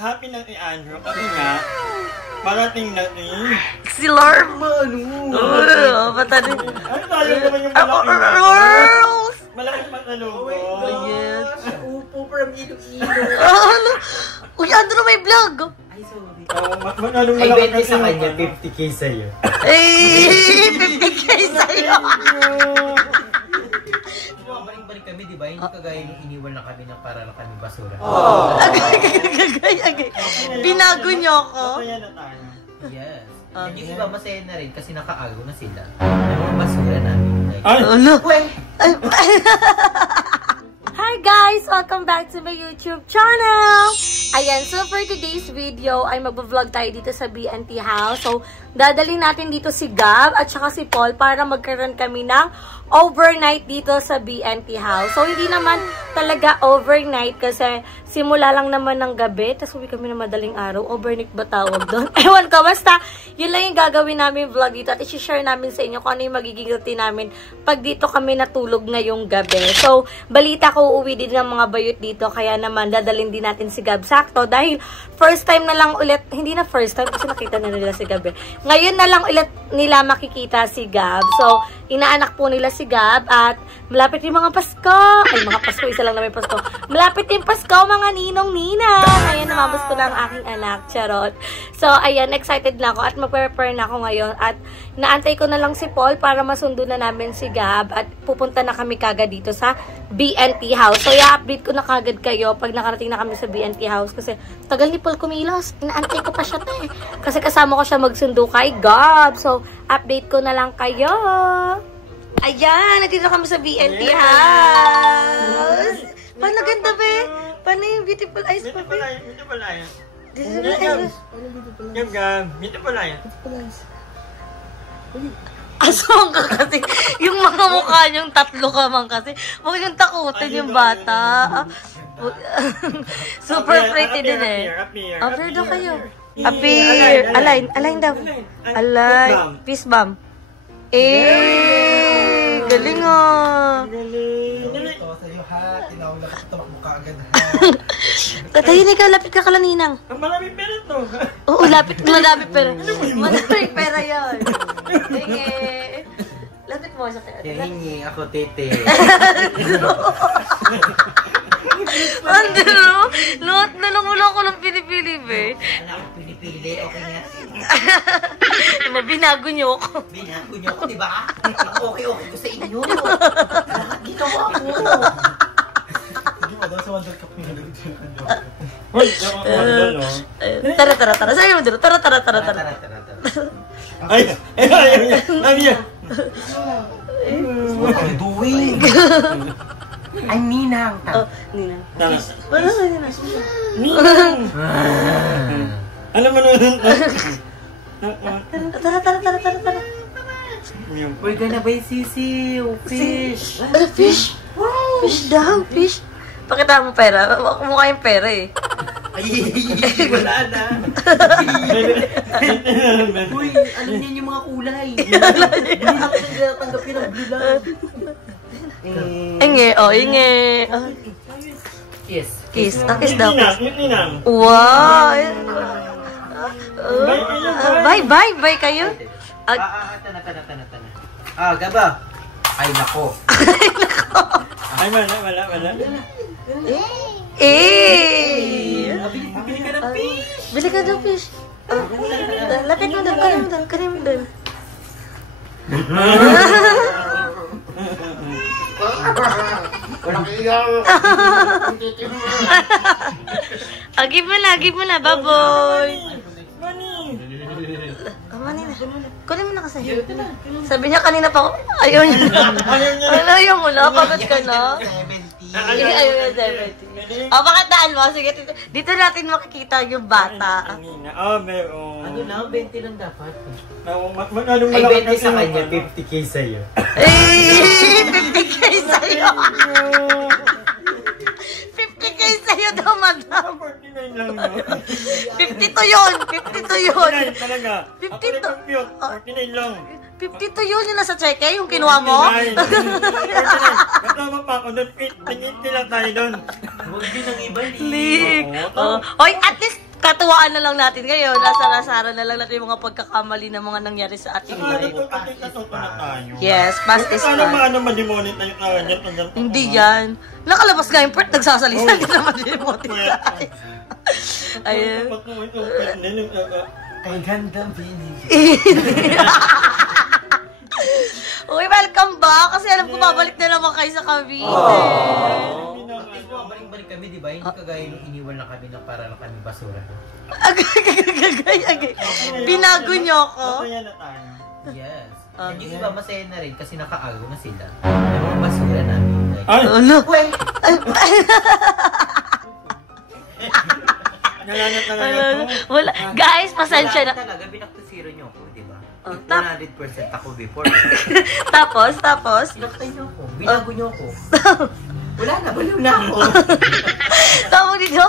happy na si Andrew kasi nga, parating na si Lord. ano? Patani. Ay, tayo naman yung malaking Girls! malaking matalong ko. Yes. Upo from Iloilo. Uy, Andrew, may vlog. Ay, sorry. Manalong Ay, malaki 20 sa kanya, 50k sa'yo. Eh, 50k sa'yo. Balik kami, di ba? Hindi kagaya nung iniwan lang kami ng para lang kami basura. Agay. Binago niyo ako. Masaya na tayo. Yes. And yung iba masaya na rin kasi nakaagaw na sila. Yung mga basura namin. Like, Ay! Ano? Hi guys! Welcome back to my YouTube channel! Ayan, so for today's video ay mag-vlog tayo dito sa BNT House. So, dadalhin natin dito si Gab at saka si Paul para magkaroon kami ng overnight dito sa BNT House. So, hindi naman talaga overnight kasi simula lang naman ng gabi. Tapos uwi kami na madaling araw. Overnight ba tawag doon? Ewan ko, basta yun lang yung gagawin namin vlog dito at i-share namin sa inyo kung ano yung magiging routine namin pag dito kami natulog ngayong gabi. So, balita ko uuwi din ng mga bayot dito kaya naman dadalhin din natin si Gab sakto dahil first time na lang ulit, hindi na first time kasi nakita na nila si Gab eh. Ngayon na lang ulit nila makikita si Gab. So, inaanak po nila si Gab at malapit yung mga Pasko. Ay, mga Pasko, isa lang na may Pasko. Malapit yung Pasko, mga ninong-ninang. Ayan, namamos ko na ang aking anak. Charot. So, ayan, excited na ako at mag-prepare na ako ngayon. At naantay ko na lang si Paul para masundo na namin si Gab at pupunta na kami kagad dito sa BNT House. So, i-update ko na kagad kayo pag nakarating na kami sa BNT House kasi tagal ni Paul kumilos. Inaantay ko pa siya tayo. Kasi kasama ko siya magsundo kay Gab. So, update ko na lang kayo. Ayan, nandito kami sa BNT House. Paano ganda ba? Paano yung beautiful eyes pa ba? Beautiful eyes. Beautiful eyes. Gab, beautiful eyes. Aswang ka kasi. Yung mga mukha niyong tatlo ka man kasi. Huwag yung takutin yung bata. Super pretty din eh. Appear daw kayo. Appear. Align daw. Align. Peace bomb. Eh, galing ah. ito sa'yo ha. Tinawag na kasi tumakbo ka agad ha. Tatayin ikaw, lapit ka kalaninang. Ang maraming pera to. Oo, lapit pera. Maraming pera yun. Hingi. Lapit mo siya kaya. Hingi ako tete. Andero, lahat na lang wala ko lang pinipili ba? Wala akong pinipili, okay nga. Binago niyo ako. Binago niyo ako, diba? Okay ko sa inyo. Lahat ginawa ko. Hindi mo daw sa Wonder Cup niyo nagdito. Hoy, nakakawala no? Tara. Sa'yo mo dito. Tara. Ay, ay. What are you doing? I'm Ninang. Oh, Ninang. Tara. Wala ka Ninang. Ninang! Alam mo nun. Tara. We're gonna buy sisiw. Fish. Ano, fish? Fish daw, fish. Pakita mo pera. Mukha yung pera eh. Ay, wala na. Uy, alam niyo yung mga kulay. Hindi ako nagtanggapin ng blue lang. Inge. Yes. Kiss daw. Ninang. Wow. Bye kayo. Tana. Gaba. Ay, nako. Ay, wala. Bili ka ng fish. Bili ka ng fish. Lapit mo doon. Karim doon. Walang iyaw. Give mo na, baboy. Money. Kunin mo na kasi. Sabi niya kanina pa ako, ayaw niya. Ayaw mo na, pagod ka na. Ayaw niya 70. O, bakit daan mo? Sige, dito natin makikita yung bata. Meron. Ano na, 20 lang dapat. Ay, 20 sa kanya, 50k sa'yo. Eh, 50k sa'yo. 50k sa'yo daw, madam. 49 lang yun. 52 yun. 52 yun. Talaga. 52. 49 lang. 52 yun yung nasa cheque, yung kinuha mo. 49. Kasama pa ako doon. Tingin lang tayo doon. Huwag din ang iba Hoy, at least pagkatuwaan na lang natin ngayon. Asar-asaran na lang natin yung mga pagkakamali na mga nangyari sa ating life. Natuto na tayo. Yes, past is Paano past. ma-demonit na yung Hindi yan. Nakalabas nga yung part, nagsasalisa. Hindi naman demonetize. Ayun. Ang gandang pinig. Uy, welcome back. Kasi alam ko babalik na naman kayo sa Cavite. Balik-balik kami, di ba? Hindi kagaya nung iniwan na kami na para lang kami basura. Agay. Binago nyo ako. Masaya na tayo. Yes. And yung iba masaya na rin kasi nakaago na sila. Yung mga basura namin. Like, Ay! Ano? Nalanat na lang ako. Wala. Guys, pasensya na. Talaga, binak to zero nyo ako, di ba? Oh, 100% ako before. Tapos? Sinaktan nyo ako. Binago nyo ako. Wala na, baliw na ako. Tawag dito.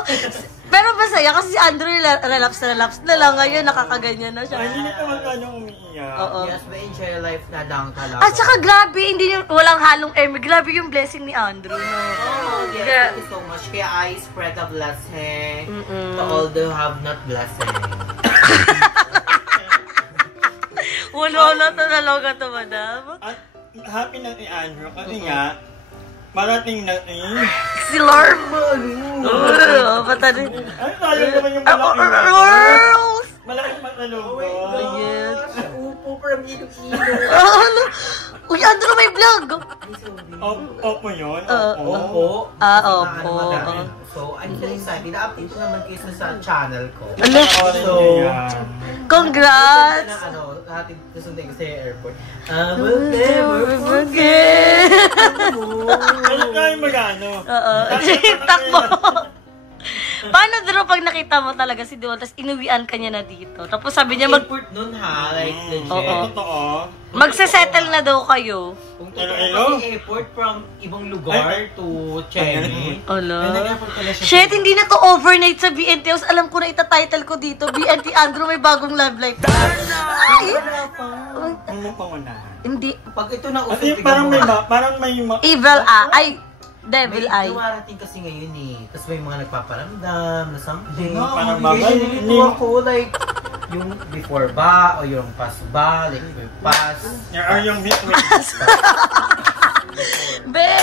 Pero masaya kasi si Andrew relapse na lang. Ngayon nakakaganyan na siya. Ay, hindi naman tayo umiiyak. Oo. Yes, may enjoy life na lang talaga. At saka grabe, walang halong Emmy. Grabe yung blessing ni Andrew. No? Oh, yes, thank you so much. Kaya I spread the blessing to all the have not blessing. Wala talaga to, madam. At happy na ni Andrew kasi nga, marating na Si Lord. Patari. ay, tayo naman yung malaking malaking matalong ko. Yes. Upo from Iloilo. Ano? Uy, Andrew, may vlog. Opo yun? Opo. Opo. So, I'm so excited. Na-update ko naman kayo sa channel ko. Ala. So, Congrats. Hatid ko sundin ko sa airport. I will never forget. Ano kayo mag-ano? Oo. Takbo. Paano, Drew, pag nakita mo talaga si Duo, tapos inuwian ka niya na dito? Tapos sabi niya, airport nun ha, like legit. Oo. Totoo. magse-settle na daw kayo. Kung totoo kasi airport from ibang lugar to Chennai. Ala. Shit, hindi na to overnight sa BNT House. Alam ko na itatitle ko dito, BNT Andrew may bagong love life. Ay! Ano pa wala? Hindi. Pag ito na Kasi parang may Evil Ay, Devil may Eye. dumarating kasi ngayon eh. Tapos may mga nagpaparamdam na something. Parang Hindi babay. ako like yung before ba o yung past ba, like yung past. Or yung between. Be!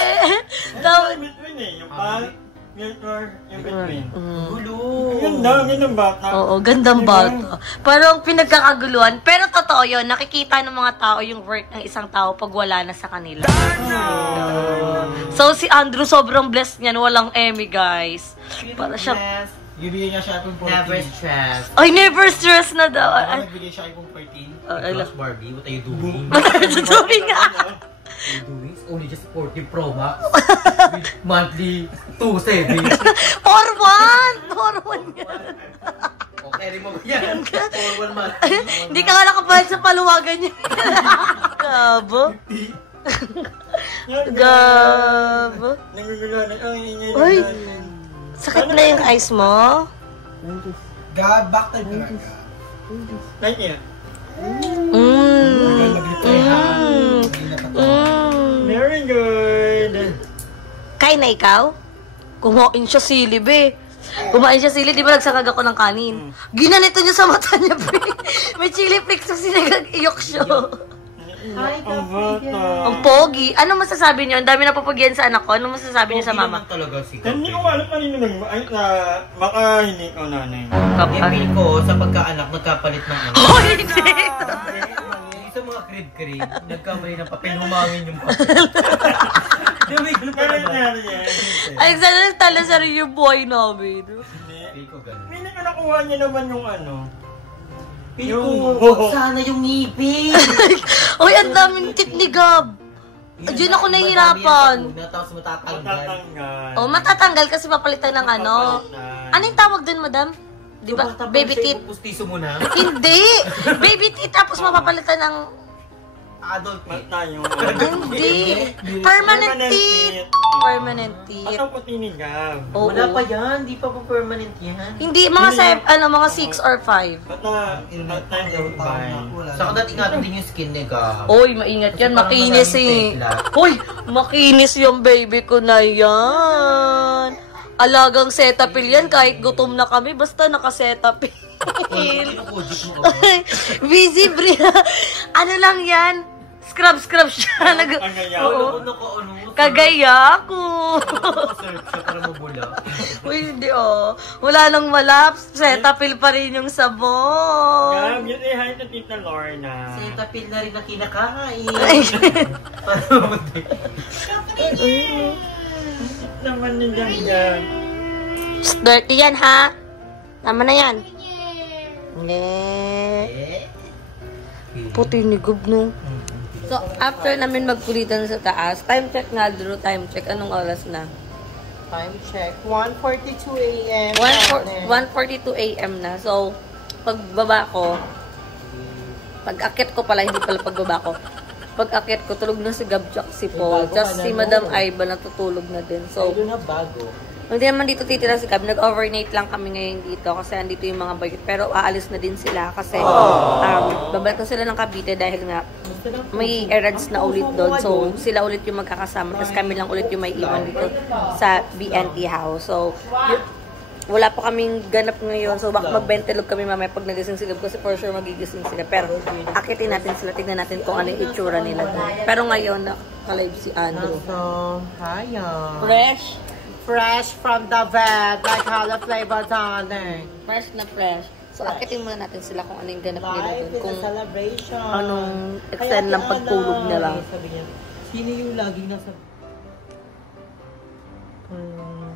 Yung between eh. Yung past, yung between. Gulo. Gandang bata. Oo, gandang bata. Parang pinagkakaguluhan. Pero totoo yun, nakikita ng mga tao yung worth ng isang tao pag wala na sa kanila. So, si Andrew sobrang blessed niyan. Walang Emmy, guys. Para siya... Bibigyan niya siya iPhone 14. Never stress. Ay, never stress na daw. Ay, Nagbigay siya iPhone 14. Plus Barbie, what are you doing? Sabi nga. What are you doing? It's only just 40 Pro Max. With monthly 2 savings. 4-1! 4-1 yan. Okay, rin mo ba yan? 4-1 month. Hindi ka nga nakapahal sa paluwagan niya. Gabo. Gabo. Nanguguluhan. Ang ingay Uy. na. Sakit na yung eyes mo? Back time talaga. Like it. Very good. Kain na ikaw? Kumain siya silib eh. Kumain siya silib, di ba nagsakag ako ng kanin? Ginanito niya sa mata niya, pre. May chili flakes kasi nag-iyok siya. Ang bata. Ang pogi. Ano masasabi niyo? Ang dami na papagyan sa anak ko. Ano masasabi niyo sa mama? Hindi naman talaga si Hindi ko alam kanino ay baka hindi ko nanay. Yung ko sa pagkaanak, nagkapalit ng ano. Oh, hindi! Sa mga crib-crib, nagkamali ng papel, humangin yung papel. Yung may gulo pa Kaya naman. nangyari yan. Alexander, tala sa yung boy namin. Feel ko ganun. Hindi ko nakuha niya naman yung ano. Feel Yung- ko, sana yung ngipin. Uy, ang daming tit ni Gab. Diyan ako nahihirapan. Tapos matatanggal. Matatanggal. Oh, matatanggal kasi papalitan ng ano. Ano yung tawag dun, madam? Di ba? Baby teeth. Pustiso mo na. Hindi! Baby teeth tapos mapapalitan ng... Adult teeth. Tayo. Hindi! Permanent teeth! Permanent teeth. At ang puti ni Gab. Oo. Wala pa yan, di pa po permanent yan. Hindi, mga mga 6 or 5. Tayo Saka dati ingatan din yung skin ni Gab. Uy, maingat yan. Makinis eh. Uy, makinis yung baby ko na yan. Alagang Cetaphil yan, kahit gutom na kami, basta naka-Cetaphil. Busy, Bria. Ano lang yan? Scrub siya. Oo. Kagaya ako. Serve siya para mabula. Uy, hindi wala nang malaps. Cetaphil pa rin yung sabon. Gab, yun ay hi na Tita Lorna. Cetaphil na rin na kinakain. Naman ni Jam. Dirty yan, ha? Tama na yan. Hindi. Puti ni Gub, no? So, after namin magkulitan sa taas, time check nga, Drew, time check. Anong oras na? Time check. 1:42 a.m. 1:42 a.m. na. So, pagbaba ko, pag-akit ko pala, hindi pala pagbaba ko. Pag-akit ko, tulog na si Gab tsaka si Paul. Tapos si Madam Aiba natutulog na din. So, na bago. hindi naman dito titira si Gab. Nag-overnight lang kami ngayon dito kasi andito yung mga bayot. Pero aalis na din sila kasi babalik na sila ng Cavite dahil nga may errands na ulit doon. So, sila ulit yung magkakasama. Tapos kami lang ulit yung may iwan dito sa BNT house. So, wala pa kaming ganap ngayon. So, baka mag-bentelog kami mamaya pag nagising sila kasi for sure magigising sila. Pero, akitin natin sila. Tignan natin kung ano yung itsura nila doon. Pero ngayon, nakalive si Andrew. Fresh from the vet, like how the flavor darling. Fresh na fresh. So, akitin muna natin sila kung ano yung ganap nila doon. Kung celebration. anong extend ng pagtulog nila. Sino yung laging nasa...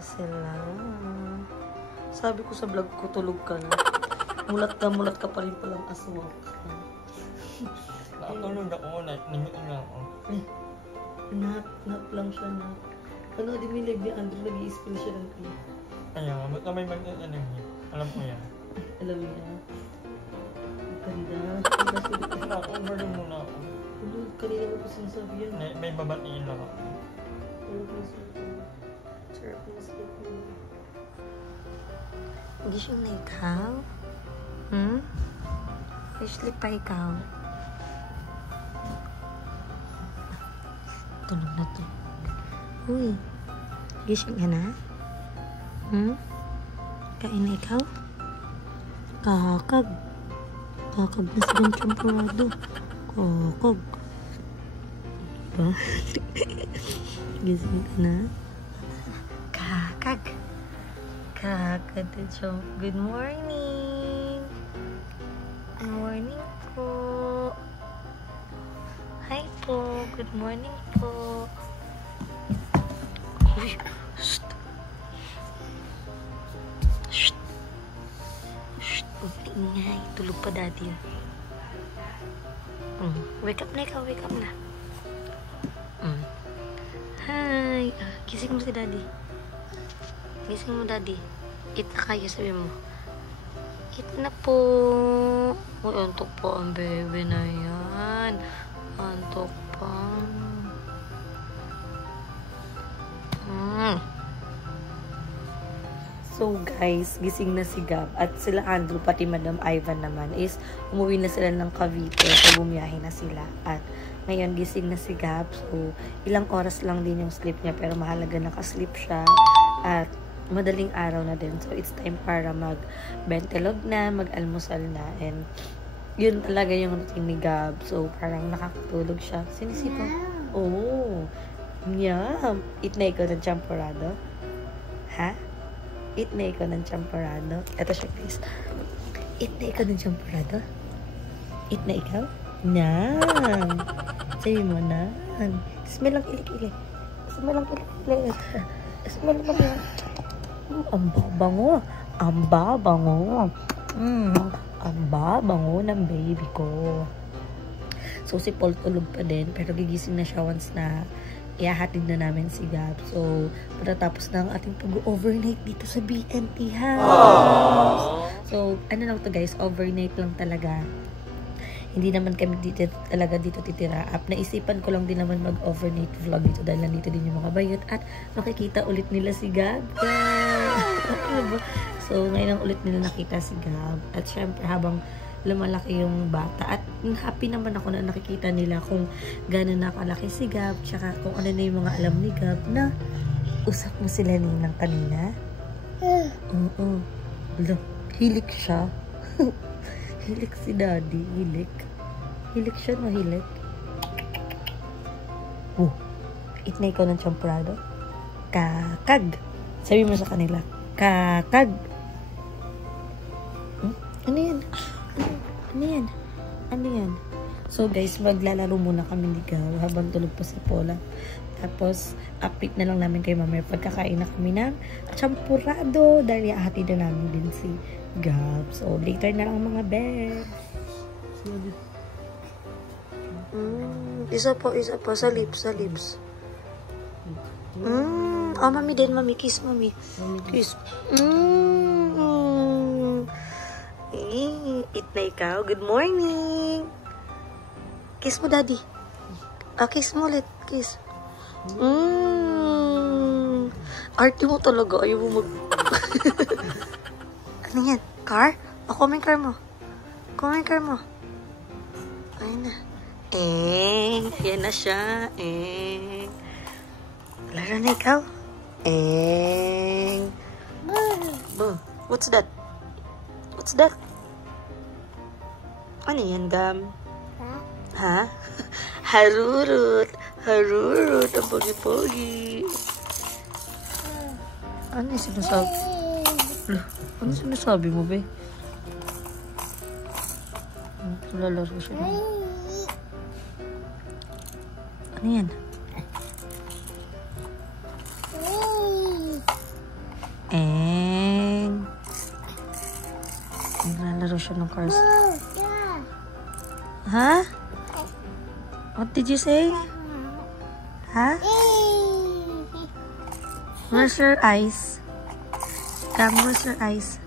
Sila. Sabi ko sa vlog ko, tulog ka na. Mulat ka pa rin palang aswang. Nakatulog ako, nangit na ako. Nap lang siya na. Ano, di may live ni Andrew, nag-i-spill siya ng tea. Kaya, ba't na may mag-alam niya? Alam ko yan. Alam niya. Ang ganda. Over na muna ako. Tulog, kanina ko pa sinasabi yan. May babatiin lang ako. Tulog na siya. Sarap na sleep mo. Hindi siya na ikaw? May sleep pa ikaw? Tulog na to. Uy, gising ka na? Kain na ikaw? Kakag. Kakag na sa champurado. Kakag. Diba? Gising ka na? Kakag. Kakag na champ. Good morning. Good morning po. Hi po. Good morning po. Uy, shh. Shh. Shh. Huwag ingay. Tulog pa daddy. Wake up na ikaw. Wake up na. Hi. Gising mo si daddy. Gising mo daddy. Eat na kayo, sabi mo. Eat na po. Uy, antok po ang bebe na yan. Antok pa. So guys, gising na si Gab at sila Andrew pati Madam Ivan naman is umuwi na sila ng Cavite, so bumiyahe na sila at ngayon gising na si Gab, so ilang oras lang din yung sleep niya pero mahalaga nakasleep siya at madaling araw na din, so it's time para mag-bentelog na, mag-almusal na and yun talaga yung routine ni Gab, so parang nakakatulog siya. Sinisipa? Oh, yum! Eat na ikaw ng champurrado? Ha? Eat na ikaw ng champurrado? Ito siya guys. Eat na ikaw ng champurrado? Eat na ikaw? Nan! Sabi mo, nan! Smell ang ilik-ilik. Smell ang ilik-ilik. Smell ang ilik-ilik. Ang babango. Ang babango. Ang babango ng baby ko. So, si Paul tulog pa din. Pero gigising na siya once na ihahatid na namin si Gab. So, patatapos na ang ating pag-overnight dito sa BNT house. So, ano lang to guys, overnight lang talaga. Hindi naman kami dito titira up. Naisipan ko lang din naman mag-overnight vlog dito dahil nandito din yung mga bayot at makikita ulit nila si Gab. So, ngayon lang ulit nila nakita si Gab. At syempre, habang lumalaki yung bata. At happy naman ako na nakikita nila kung gano'n nakalaki si Gab. Tsaka kung ano na yung mga alam ni Gab na usap mo sila ninang kanina. Oo. Look, hilik siya. Hilik si daddy. Hilik. Hilik siya na hilik. Eat na ikaw ng champurado. Kakag. Sabi mo sa kanila. Kakag. Ano yan? Ano yan? Ano yan? So guys, maglalaro muna kami ni Gab habang tulog pa si Paula. Tapos, update na lang namin kay Mama. Pagkakain na kami ng champurado. Dahil iahati na namin din si Gab. So, later na lang mga bebs. Isa pa. Sa lips, sa lips. Oh, mami din, mami. Kiss, mami. Kiss. Eat na ikaw. Good morning. Kiss mo, daddy. Kiss mo ulit. Kiss. Arte mo talaga. Ayaw mo mag... Ano yan? Car? Kuha yung car mo. Kuha yung car mo. Ayun na. Ayan na siya. Laro na ikaw. What's that? What's that? Ano yan, Gam? Ha? Harurut. Harurut. Ang pogi-pogi. Ano yung sinasabi? Ano sinasabi mo, be? Lalaro siya na. Ano yan? Naglalaro siya ng cars. Ha? What did you say? Ha? Where's your eyes? Come, where's your eyes?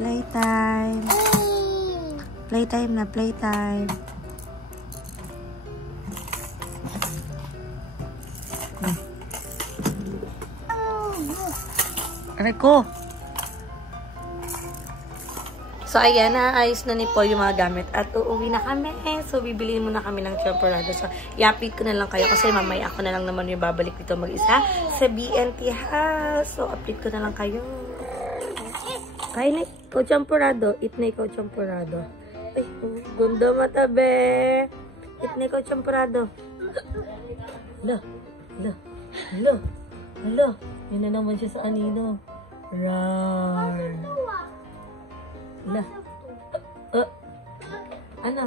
Playtime. Playtime na, playtime. Aray ko. So, ayan, naayos na ni Paul yung mga gamit at uuwi na kami. So, bibiliin muna kami ng champurado. So, i-update ko na lang kayo kasi mamaya ako na lang naman yung babalik dito mag-isa sa BNT house. So, update ko na lang kayo. Kain na ikaw champurado. Eat na ikaw champurado. Ay, ganda mata, be. Eat na ikaw champurado. Hala. Yun na naman siya sa anino. Rar. Hala. Ano?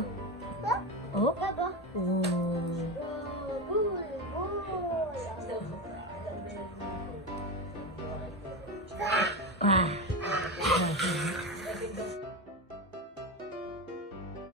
Oh?